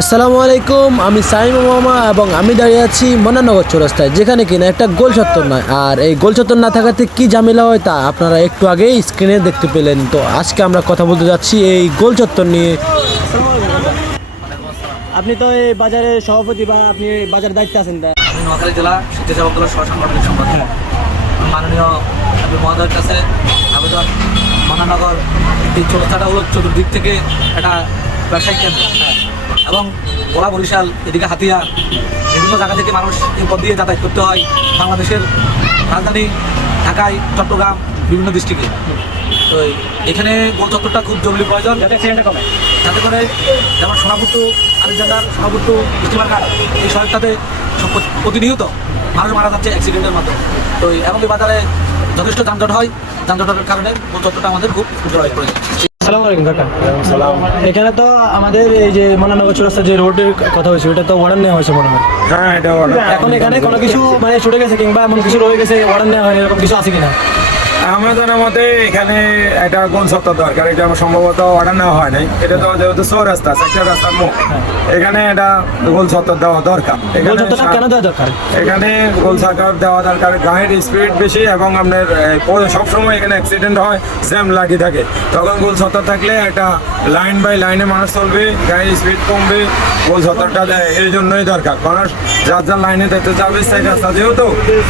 আসসালামু আলাইকুম, আমি সাইম মামা এবং আমি দাঁড়িয়ে আছি মনানগর চৌরাস্তায়, যেখানে কিনা একটা গোল চত্বর নয়। আর এই গোল চত্বর না থাকাতে কি ঝামেলা হয় তা আপনারা একটু আগেই স্ক্রিনে দেখতে পেলেন। তো আজকে আমরা কথা বলতে যাচ্ছি এই গোল চত্বর নিয়ে। আপনি তো এই বাজারের সভাপতি বা আপনি বাজার দায়িত্বে আছেন, তাই? আমি নোয়াখালী জেলা স্বেচ্ছাসেবক দলের সহসাংগঠনিক সম্পাদক। মাননীয় মহোদয়ের কাছে আবেদন, মনানগর এই চৌরাস্তাটা হলো চতুর্দিক থেকে একটা ব্যবসায়িক কেন্দ্র এবং গোলা বরিশাল এদিকে হাতিয়া বিভিন্ন জায়গা থেকে মানুষ এই পথ দিয়ে যাতায়াত করতে হয় বাংলাদেশের রাজধানী ঢাকায়, চট্টগ্রাম, বিভিন্ন ডিস্ট্রিক্টে। তো এখানে গোল চত্বরটা খুব জরুরি প্রয়োজন, যাতে করে যেমন সোনাপুট্টু, আলেকজান্ডার, সোনাপুট্টু, স্টিমারঘাট এই সড়কটাতে প্রতিনিয়ত মানুষ মারা যাচ্ছে অ্যাক্সিডেন্টের মাধ্যমে। তো এবং এই বাজারে যথেষ্ট যানজট হয়, যানজটের কারণে গোল চত্বরটা আমাদের খুব জরুরি প্রয়োজন। আসসালামু আলাইকুম কাকা। এখানে তো আমাদের এই যে মনানগর চৌরাস্তা যে রোডের কথা হয়েছে, ওটা তো অর্ডার নেওয়া হয়েছে মনে হয়। হ্যাঁ, এটা এখন এখানে কোনো কিছু মানে ছুটে গেছে কিংবা এমন কিছু রয়ে গেছে অর্ডার নেওয়া হয়নি, এরকম কিছু আছে কিনা? আমার জানার মতে এখানে একটা গোল চত্বর দরকার। এটা আমার সম্ভবত অর্ডার নেওয়া হয় নাই। এটা তো যেহেতু চৌরাস্তা, একটা রাস্তার মুখ, এখানে এটা গোল চত্বর দেওয়া দরকার। গোল চত্বরটা কেন দেওয়া দরকার? এখানে গোল চত্বর দেওয়া দরকার। গাড়ির স্পিড বেশি এবং আপনার সবসময় এখানে অ্যাক্সিডেন্ট হয়, জ্যাম লাগিয়ে থাকে। তখন গোল চত্বর থাকলে একটা লাইন বাই লাইনে মানুষ চলবে, গাড়ির স্পিড কমবে। গোল চত্বরটা এই জন্যই দরকার, মানুষ যার যার লাইনে দেখতে যাবে সেই রাস্তা যেহেতু,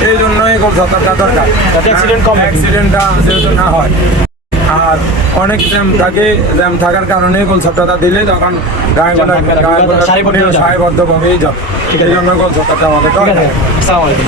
এই জন্যই গোল চত্বরটা দরকার, অ্যাক্সিডেন্টটা যেহেতু না হয়। আর অনেক জ্যাম থাকে, জ্যাম থাকার কারণে গোল চত্বরটা দিলে তখন গাড়িগুলো সারিবদ্ধভাবেই যাবে। এই জন্য গোল চত্বরটা আমাদের দরকার। আসসালামু আলাইকুম।